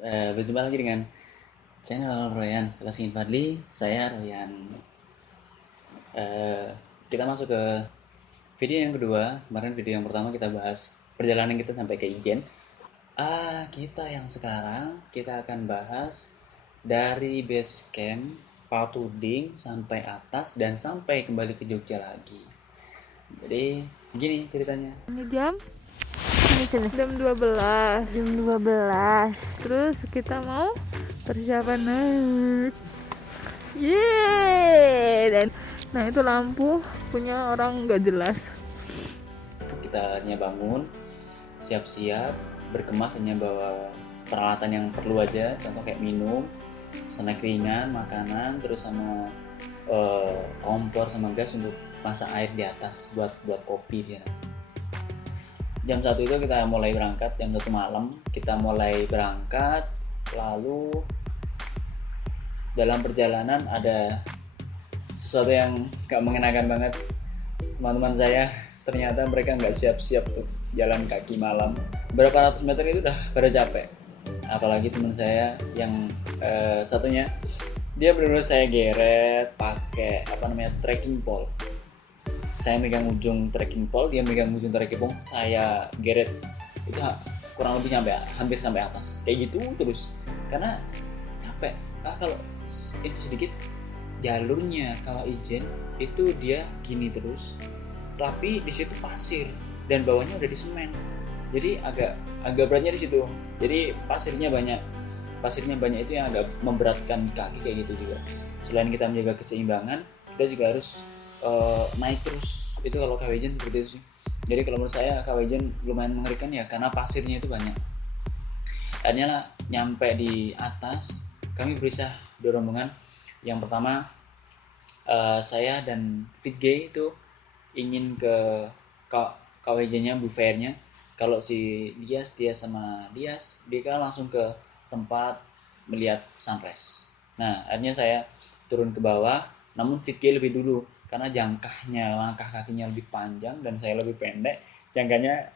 Berjumpa lagi dengan channel Royan setelah Singin Fadli. Saya Royan. Kita masuk ke video yang kedua. Kemarin video yang pertama kita bahas perjalanan kita sampai ke Ijen. Kita yang sekarang kita akan bahas dari base camp Patuding sampai atas dan sampai kembali ke Jogja lagi. Jadi gini ceritanya. Ini jam 12. Terus kita mau persiapan naik. Yeay. Dan itu lampu punya orang nggak jelas. Kita hanya bangun, siap-siap, berkemas, hanya bawa peralatan yang perlu aja, contoh kayak minum, snack ringan, makanan, terus sama kompor sama gas untuk masak air di atas buat kopi dia. Jam 1 itu kita mulai berangkat, jam 1 malam kita mulai berangkat. Lalu dalam perjalanan ada sesuatu yang gak mengenakan banget. Teman-teman saya ternyata mereka nggak siap-siap untuk jalan kaki malam. Berapa ratus meter itu udah pada capek. Apalagi teman saya yang satunya, dia benar-benar saya geret pakai trekking pole. Saya megang ujung trekking pole, dia megang ujung trekking pole, saya geret itu kurang lebih hampir sampai atas. Kayak gitu terus. Karena capek. Kalau info sedikit, jalurnya kalau Ijen itu dia gini terus, tapi di situ pasir dan bawahnya udah di semen. Jadi agak beratnya di situ. Jadi pasirnya banyak itu yang agak memberatkan kaki kayak gitu juga. Selain kita menjaga keseimbangan, kita juga harus naik terus. Itu kalau Kawejen seperti itu sih. Jadi kalau menurut saya Kawejen lumayan mengerikan ya, karena pasirnya itu banyak. Akhirnya nyampe di atas, kami berusaha rombongan. Yang pertama saya dan Fitgay itu ingin ke Kawejennya, Blue Fair-nya. Kalau si dia sama dia kan langsung ke tempat melihat sunrise. Nah akhirnya saya turun ke bawah, namun Fitgay lebih dulu karena langkah kakinya lebih panjang dan saya lebih pendek. Jangkanya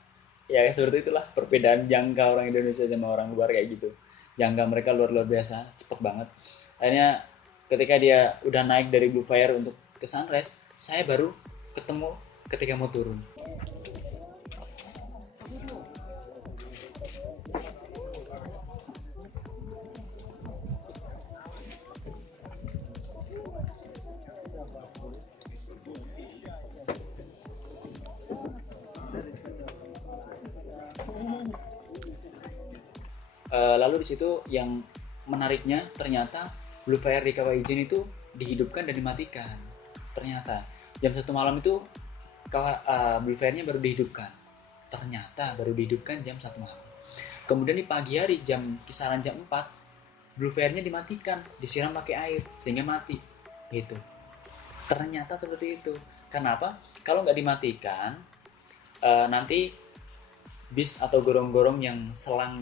ya seperti itulah perbedaan jangka orang Indonesia sama orang luar kayak gitu. Jangka mereka luar biasa, cepet banget. Akhirnya ketika dia udah naik dari Blue Fire untuk ke sunrise, saya baru ketemu ketika mau turun. Lalu di situ yang menariknya ternyata Blue Fire di Kawaijin itu dihidupkan dan dimatikan. Ternyata jam 1 malam itu Blue Fire-nya baru dihidupkan. Ternyata baru dihidupkan jam 1 malam. Kemudian di pagi hari kisaran jam 4 Blue Fire-nya dimatikan, disiram pakai air sehingga mati. Gitu. Ternyata seperti itu. Kenapa? Kalau nggak dimatikan, nanti bis atau gorong-gorong yang selang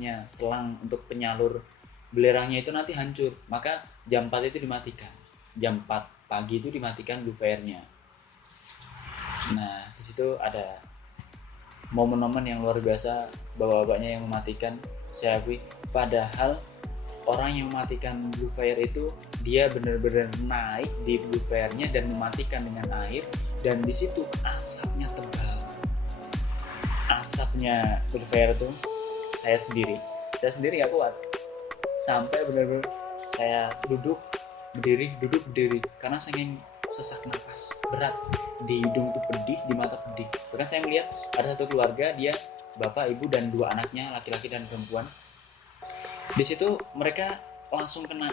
untuk penyalur belerangnya itu nanti hancur. Maka jam 4 itu dimatikan. Jam 4 pagi itu dimatikan Blue Fire-nya. Nah, di situ ada momen-momen yang luar biasa, bapak-bapaknya yang mematikan. Saya akui, padahal orang yang mematikan Blue Fire itu dia benar-benar naik di Blue Fire-nya dan mematikan dengan air, dan di situ asapnya tebal. Asapnya Blue Fire itu saya sendiri nggak kuat, sampai benar-benar saya duduk berdiri karena saking sesak nafas berat, di hidung tuh pedih, di mata pedih. Bahkan saya melihat ada satu keluarga, dia bapak, ibu, dan 2 anaknya, laki-laki dan perempuan. Di situ mereka langsung kena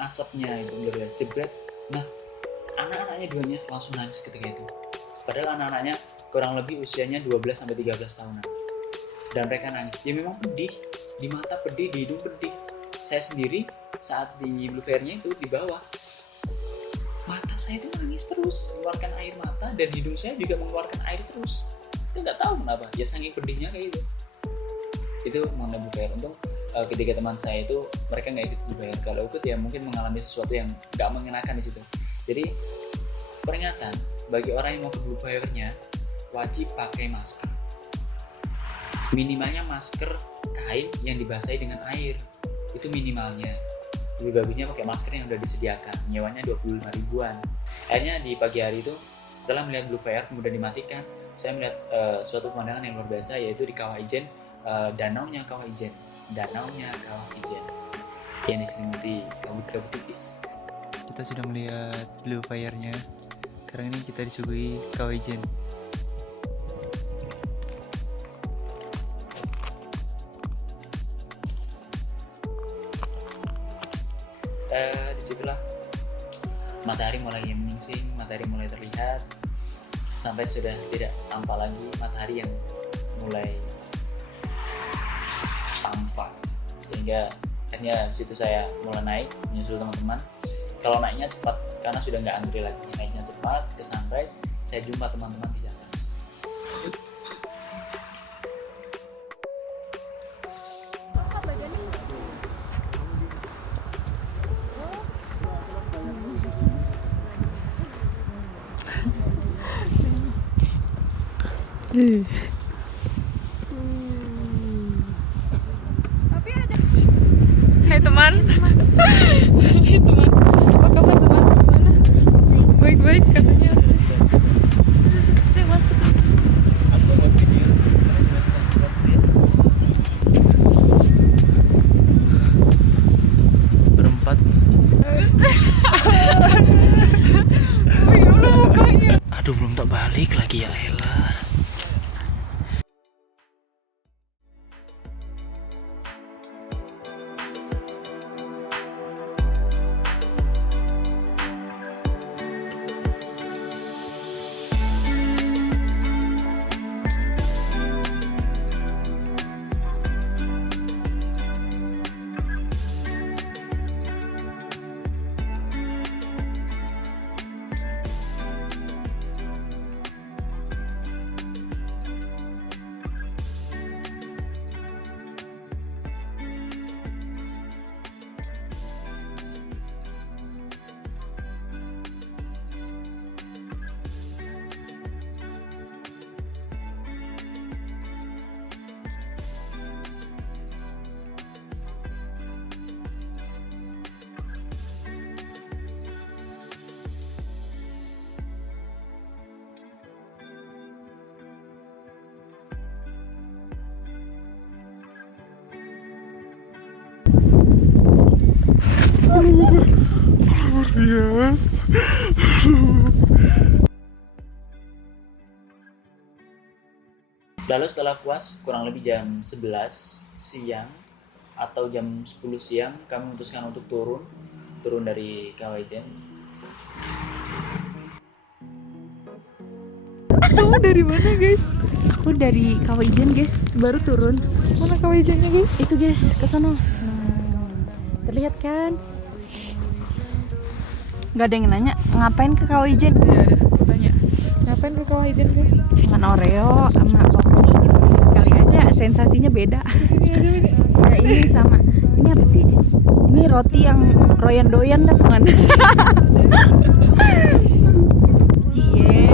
asapnya itu, benar-benar jebret. Nah anak-anaknya duanya langsung nangis ketika itu, padahal anak-anaknya kurang lebih usianya 12-13 tahunan, dan mereka nangis. Ya memang pedih, di mata pedih, di hidung pedih. Saya sendiri saat di Blue Fire-nya itu di bawah, mata saya itu nangis terus, mengeluarkan air mata, dan hidung saya juga mengeluarkan air terus. Itu nggak tahu kenapa, ya saking pedihnya kayak gitu. Itu mengenai Blue Fire. Untung ketiga teman saya itu mereka nggak ikut Blue Fire. Kalau ikut ya mungkin mengalami sesuatu yang nggak mengenakan di situ. Jadi peringatan bagi orang yang mau ke Blue Fire-nya, wajib pakai masker. Minimalnya masker kain yang dibasahi dengan air, itu minimalnya. Lebih bagusnya pakai masker yang udah disediakan, nyewanya 25 ribuan. Akhirnya di pagi hari itu setelah melihat Blue Fire kemudian dimatikan, saya melihat suatu pemandangan yang luar biasa, yaitu di Kawah Ijen, danaunya Kawah Ijen yang diselimuti kabut-kabut tipis. Kita sudah melihat Blue Fire-nya. Sekarang ini kita disuguhi Kawah Ijen. Disitulah matahari mulai menyingsing, matahari mulai terlihat, sampai sudah tidak tampak lagi matahari yang mulai tampak, sehingga akhirnya disitu saya mulai naik menyusul teman-teman. Kalau naiknya cepat karena sudah nggak antri lagi, naiknya cepat ke sunrise. Saya jumpa teman-teman di atas. Hai teman. Hai teman. Apa kabar teman? Gimana? Baik-baik katanya. Ayo masuk. Aku buat video. Berempat. Oh ya Allah mukanya. Aduh, belum tak balik lagi ya elah. Yes. Lalu setelah puas, kurang lebih jam 11 siang atau jam 10 siang, kami memutuskan untuk turun dari Kawah Ijen. Kamu dari mana guys? Aku dari Kawah Ijen guys, baru turun. Mana Kawah Ijennya guys? Itu guys, ke sono. Terlihat kan? Gak ada yang nanya, ngapain ke Kawah Ijen? Ya udah, tanya. Ngapain ke Kawah Ijen guys? Makan Oreo sama kopi. Kali aja sensasinya beda. Sini aja beda. Ya ini sama. Ini apa sih? Ini roti yang royan-doyan dah bukan? Cie,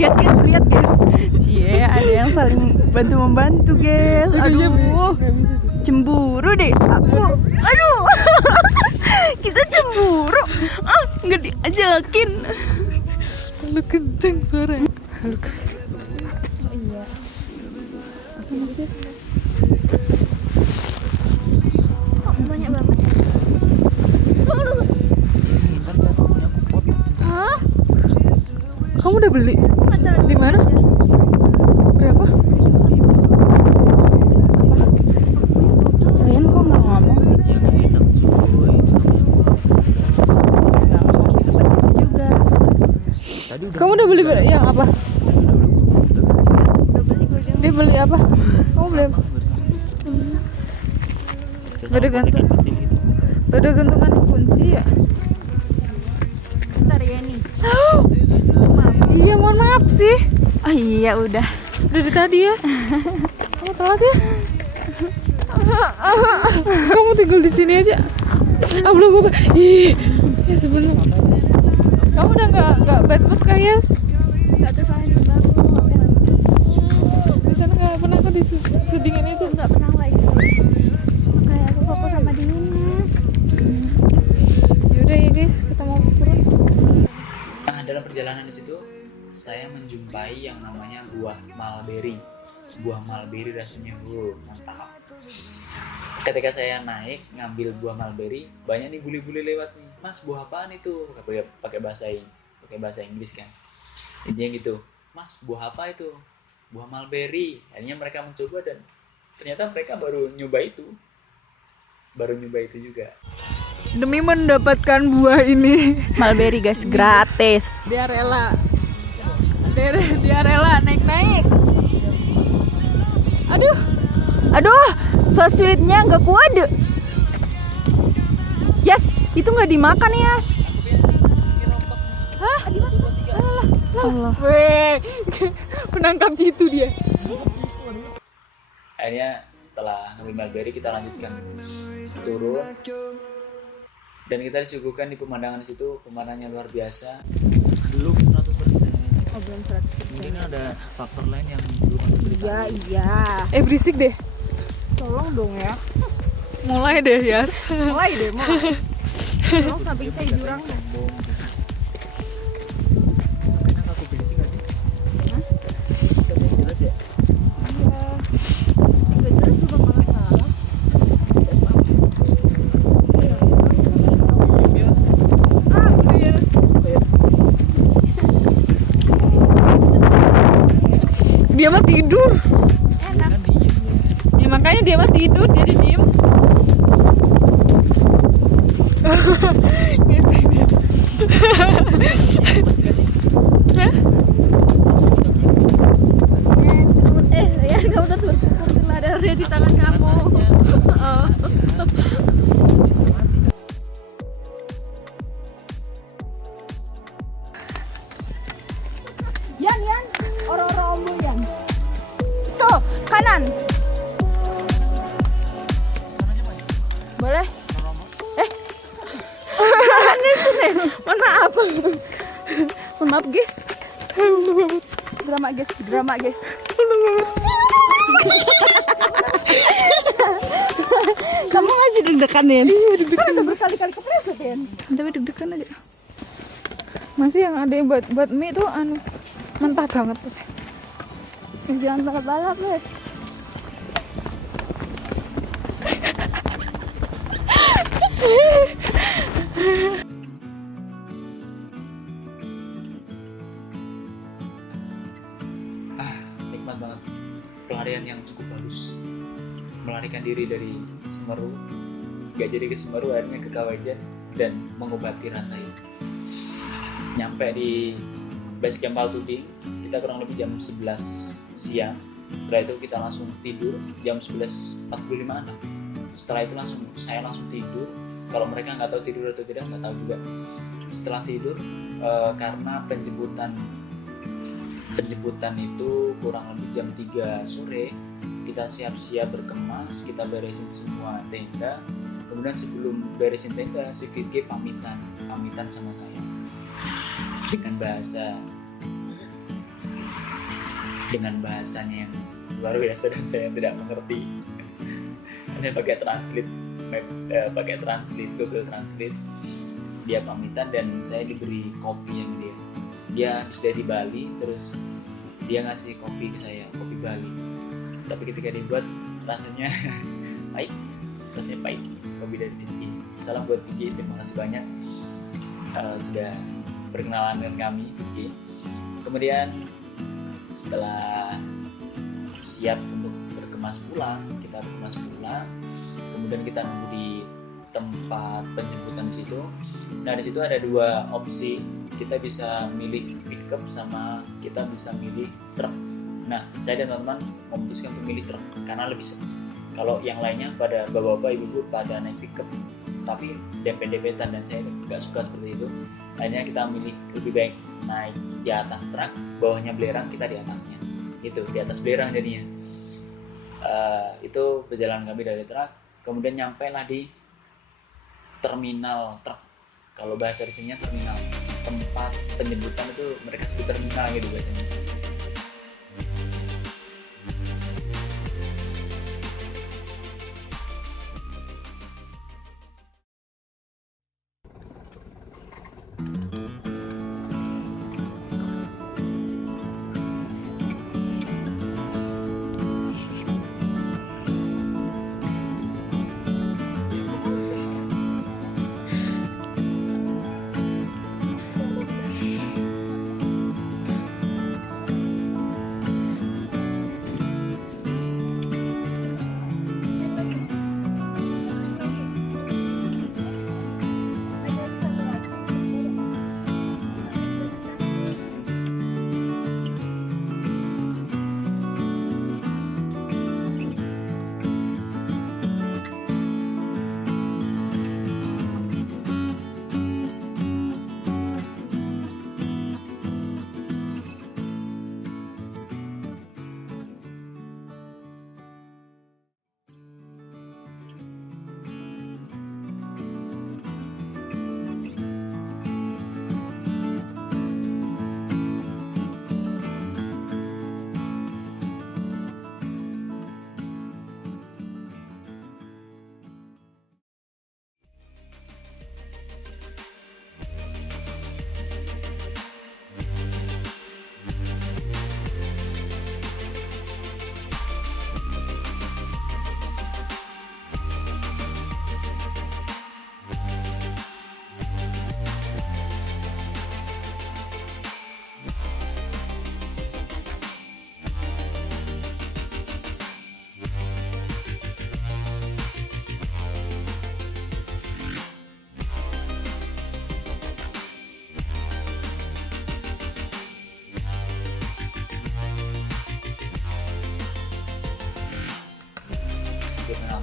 guys lihat guys. Cie, ada yang saling bantu-membantu guys. Aduh, cemburu deh aku. Aduh, kita cemburu. Nggak diajakin. Lu kenceng suaranya. Oh iya. Apa nih guys? Kok banyak banget? Hah? Kamu udah beli? Di mana? Berapa? Kalian kok nggak ngomong? Yang enak cuy. Nggak ngomong di tempat itu juga. Tadi udah. Kamu udah beli yang apa? Udah beli gue Dia beli apa? Kamu beli apa? Gak ada gantung. Gak ada gantungan kunci ya? Bentar ya nih. Iya mohon maaf sih. Oh iya udah. Dari tadi ya. Kamu telat ya? Kamu tinggal di sini aja. Ah belum buka. Ih, ya sebentar. Kamu udah nggak bad mood kah Yas? Nggak tuh soalnya baru. Di sana nggak pernah ke di sedingan itu? Nggak pernah lagi. Kayak aku fokus sama Dimas. Yaudah ya guys, kita mau turun. Nah, dalam perjalanan di situ saya menjumpai yang namanya buah mulberry. Buah mulberry rasanya mantap. Ketika saya naik ngambil buah mulberry, banyak nih bule-bule lewat nih. Mas, buah apaan itu? Pakai bahasa Inggris kan. Intinya gitu. Mas, buah apa itu? Buah mulberry. Akhirnya mereka mencoba dan ternyata mereka baru nyoba itu juga. Demi mendapatkan buah ini, Mulberry guys, gratis. dia rela naik. Aduh, so sweetnya nggak kuat. Yes, itu nggak dimakan Yas. Hah? Allah. Weh, menangkap jitu dia. Akhirnya setelah ngambil mulberry kita lanjutkan turun dan kita disuguhkan di pemandangan di situ, pemandangannya luar biasa. Belum 100%. Oh, belum 100%. Mungkin ada faktor lain yang belum aku beritahu. Iya. Berisik deh. Tolong dong ya. Mulai deh ya. Mulai. Tolong sampai saya jurang. Enak aku berisik nggak sih? Hah? Jelas ya? Iya. Nggak jelas juga malah salah. Dia mah tidur. Enak. Ya makanya dia mah tidur, jadi diem. Ya kamu tuh bersyukur ada di tangan kamu. Oh. Yan, orang-orang ombo Yan. Tuh, kanan. Boleh? Kanan itu nih. Mohon maaf. Mohon maaf guys. Drama guys. Kamu masih deg-degan ya? Iya, deg-degan. Kan udah berkali-kali kepleset ya. Tapi deg-degan aja. Masih yang ada yang buat mie tuh mentah banget tuh. Jangan balap-balap weh. Nikmat banget. Pelarian yang cukup bagus. Melarikan diri dari Semeru, gak jadi ke Semeru, akhirnya ke Kawajan dan mengobati rasa itu. Nyampe di base camp Paltuding, kita kurang lebih jam 11 siang. Setelah itu kita langsung tidur jam 11.45. Setelah itu saya langsung tidur. Kalau mereka nggak tahu tidur atau tidak, nggak tahu juga. Setelah tidur, karena penjemputan itu kurang lebih jam 3 sore, kita siap-siap berkemas, kita beresin semua tenda. Kemudian sebelum beresin tenda, si Virge pamitan sama saya dengan bahasanya yang luar biasa dan saya tidak mengerti. Hanya pakai Google Translate. Dia pamitan dan saya diberi kopi yang dia habis dari Bali, terus dia ngasih kopi ke saya, kopi Bali. Tapi ketika dibuat rasanya pahit, kopi dari Vicky. Salam buat Vicky, terima kasih banyak sudah berkenalan dengan kami, Vicky. Kemudian setelah siap untuk berkemas pulang, kemudian kita nunggu di tempat penjemputan di situ. Nah, di situ ada dua opsi, kita bisa milih pickup sama kita bisa milih truk. Nah, saya dan teman-teman memutuskan untuk milih truk karena lebih sepi. Kalau yang lainnya pada bapak-bapak, ibu-ibu pada naik pickup, tapi dempet-dempetan dan saya nggak suka seperti itu. Akhirnya kita milih lebih baik naik di atas truk, bawahnya belerang, kita di atasnya. Itu di atas belerang jadinya. Itu perjalanan kami dari truk. Kemudian nyampailah di terminal truk. Kalau bahasa di sini terminal, tempat penjemputan itu mereka sebut terminal gitu biasanya.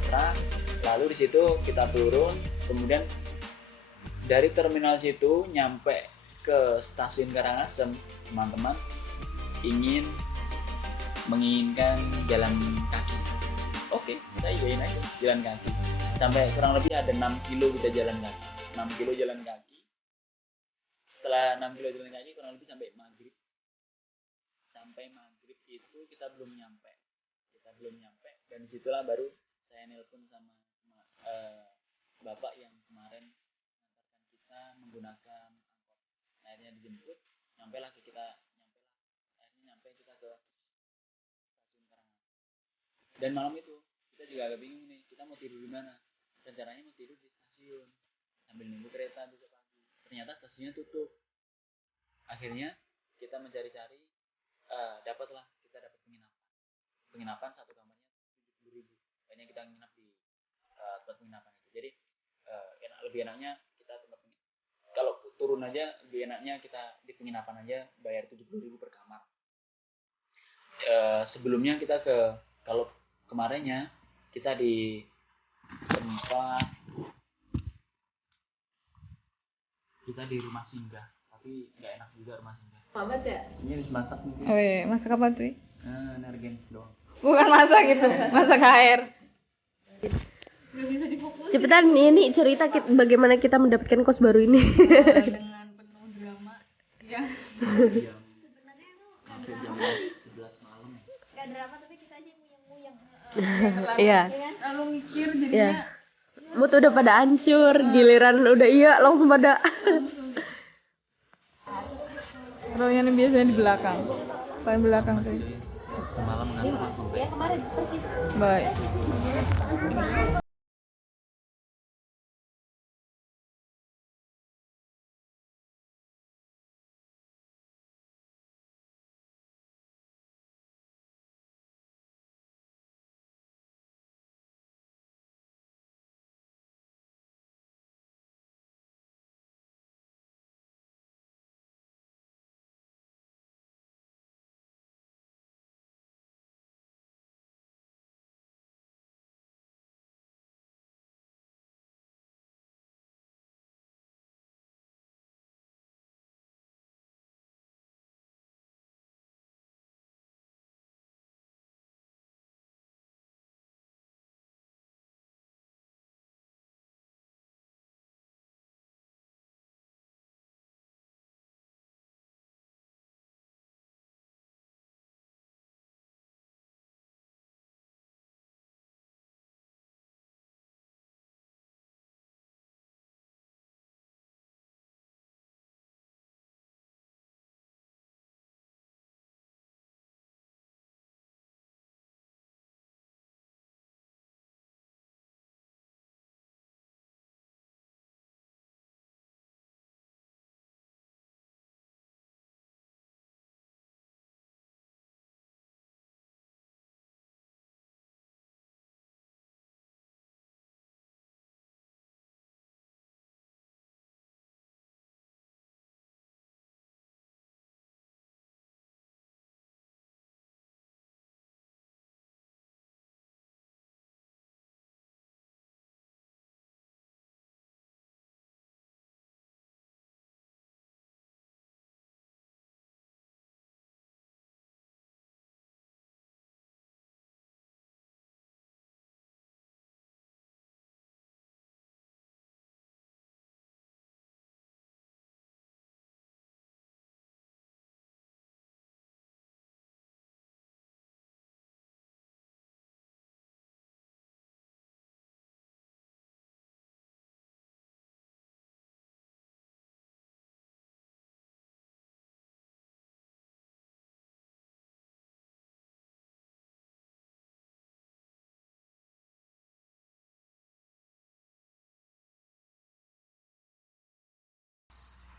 Sumatera. Lalu di situ kita turun, kemudian dari terminal situ nyampe ke stasiun Karangasem. Teman-teman menginginkan jalan kaki. Oke, saya iyain aja jalan kaki. Sampai kurang lebih ada 6 kilo kita jalan kaki. 6 kilo jalan kaki. Setelah 6 kilo jalan kaki kurang lebih sampai maghrib. Sampai maghrib itu kita belum nyampe. Dan disitulah baru saya nelpon sama bapak yang kemarin mengantarkan kita menggunakan angkot. Akhirnya dijemput, akhirnya nyampe kita ke stasiun Karangasem. Dan malam itu kita juga agak bingung nih, kita mau tidur di mana? Rencananya mau tidur di stasiun sambil nunggu kereta besok pagi. Ternyata stasiunnya tutup. Akhirnya kita mencari-cari, dapatlah kita dapat penginapan satu kamarnya 70.000. Akhirnya kita nginap di tempat penginapan itu. Jadi lebih enaknya kita kalau turun aja lebih enaknya kita di penginapan aja, bayar 70.000 per kamar. Sebelumnya kalau kemarinnya kita di rumah singgah, tapi nggak enak juga rumah singgah. Apa ya? Ini harus masak mungkin. Oh iya, masak apa tuh? Energen doang. Bukan masak gitu, masak air. Cepetan ini cerita bagaimana kita mendapatkan kos baru ini. Dengan penuh drama. Ya. Hampir jam 11 malam. Gak drama tapi kita aja yang muyang-muyang. Iya. Lalu mikir jadinya. Mood udah pada hancur, giliran udah langsung pada. Royan biasanya di belakang. Paling belakang tuh. Semalam ngantuk langsung baik. Baik.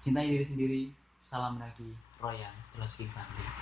Cintai diri sendiri. Salam lagi Royan setelah sekian